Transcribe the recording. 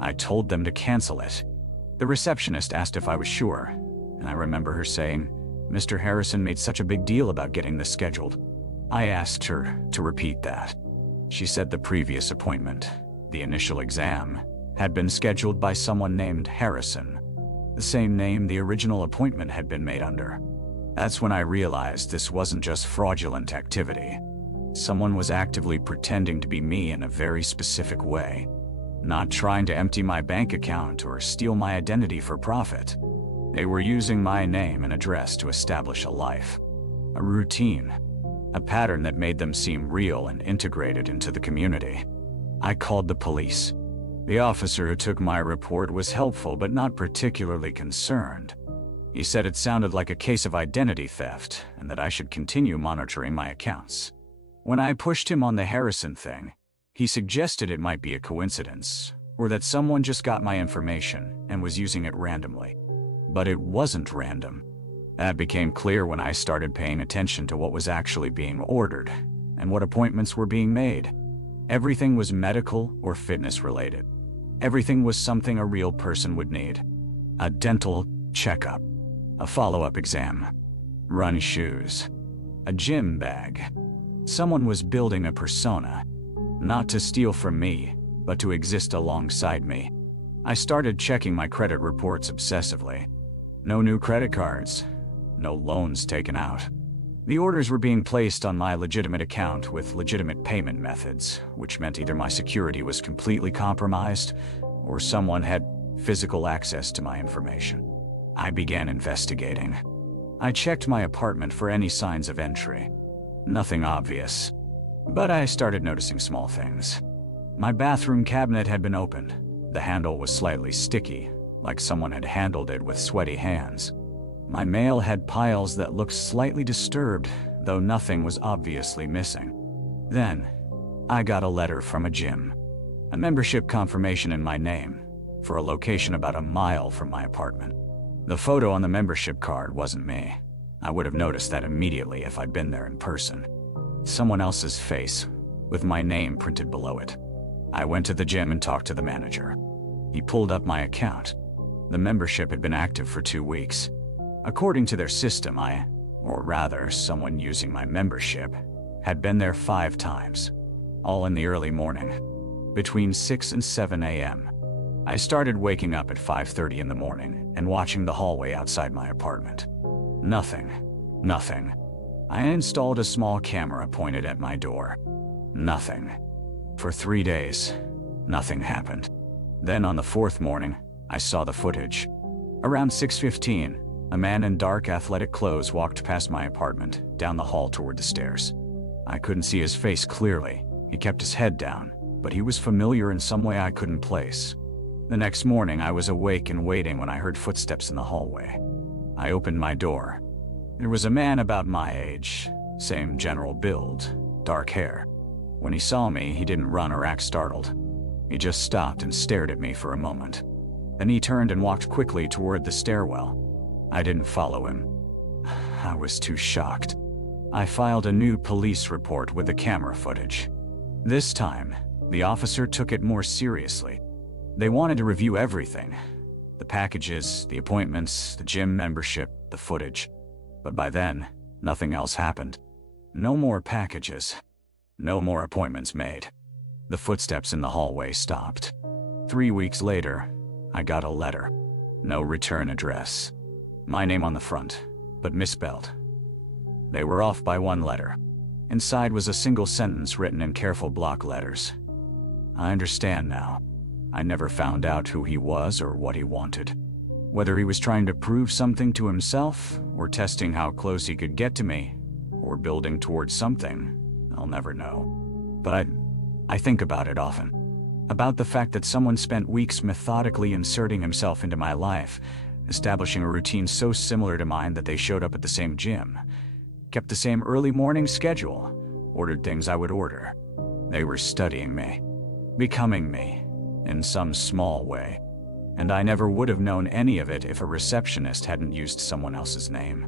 I told them to cancel it. The receptionist asked if I was sure, and I remember her saying, "Mr. Harrison made such a big deal about getting this scheduled." I asked her to repeat that. She said the previous appointment, the initial exam, had been scheduled by someone named Harrison, the same name the original appointment had been made under. That's when I realized this wasn't just fraudulent activity. Someone was actively pretending to be me in a very specific way, not trying to empty my bank account or steal my identity for profit. They were using my name and address to establish a life, a routine, a pattern that made them seem real and integrated into the community. I called the police. The officer who took my report was helpful but not particularly concerned. He said it sounded like a case of identity theft and that I should continue monitoring my accounts. When I pushed him on the Harrison thing, he suggested it might be a coincidence, or that someone just got my information and was using it randomly. But it wasn't random. That became clear when I started paying attention to what was actually being ordered and what appointments were being made. Everything was medical or fitness related. Everything was something a real person would need. A dental checkup, a follow-up exam, run shoes, a gym bag. Someone was building a persona, not to steal from me, but to exist alongside me. I started checking my credit reports obsessively. No new credit cards, no loans taken out. The orders were being placed on my legitimate account with legitimate payment methods, which meant either my security was completely compromised or someone had physical access to my information. I began investigating. I checked my apartment for any signs of entry. Nothing obvious, but I started noticing small things. My bathroom cabinet had been opened. The handle was slightly sticky, like someone had handled it with sweaty hands. My mail had piles that looked slightly disturbed, though nothing was obviously missing. Then, I got a letter from a gym. A membership confirmation in my name, for a location about a mile from my apartment. The photo on the membership card wasn't me. I would have noticed that immediately if I'd been there in person. Someone else's face, with my name printed below it. I went to the gym and talked to the manager. He pulled up my account. The membership had been active for 2 weeks. According to their system, or rather, someone using my membership, had been there 5 times, all in the early morning, between 6 and 7 a.m. I started waking up at 5:30 in the morning and watching the hallway outside my apartment. Nothing. I installed a small camera pointed at my door. Nothing. For 3 days, nothing happened. Then on the 4th morning, I saw the footage. Around 6:15, a man in dark athletic clothes walked past my apartment, down the hall toward the stairs. I couldn't see his face clearly. He kept his head down, but he was familiar in some way I couldn't place. The next morning, I was awake and waiting when I heard footsteps in the hallway. I opened my door. There was a man about my age, same general build, dark hair. When he saw me, he didn't run or act startled. He just stopped and stared at me for a moment. Then he turned and walked quickly toward the stairwell. I didn't follow him. I was too shocked. I filed a new police report with the camera footage. This time, the officer took it more seriously. They wanted to review everything. The packages, the appointments, the gym membership, the footage. But by then, nothing else happened. No more packages. No more appointments made. The footsteps in the hallway stopped. 3 weeks later, I got a letter. No return address. My name on the front, but misspelled. They were off by 1 letter. Inside was a single sentence written in careful block letters. I understand now. I never found out who he was or what he wanted. Whether he was trying to prove something to himself, or testing how close he could get to me, or building towards something, I'll never know. But I think about it often. About the fact that someone spent weeks methodically inserting himself into my life, establishing a routine so similar to mine that they showed up at the same gym, kept the same early morning schedule, ordered things I would order. They were studying me, becoming me, in some small way. And I never would have known any of it if a receptionist hadn't used someone else's name.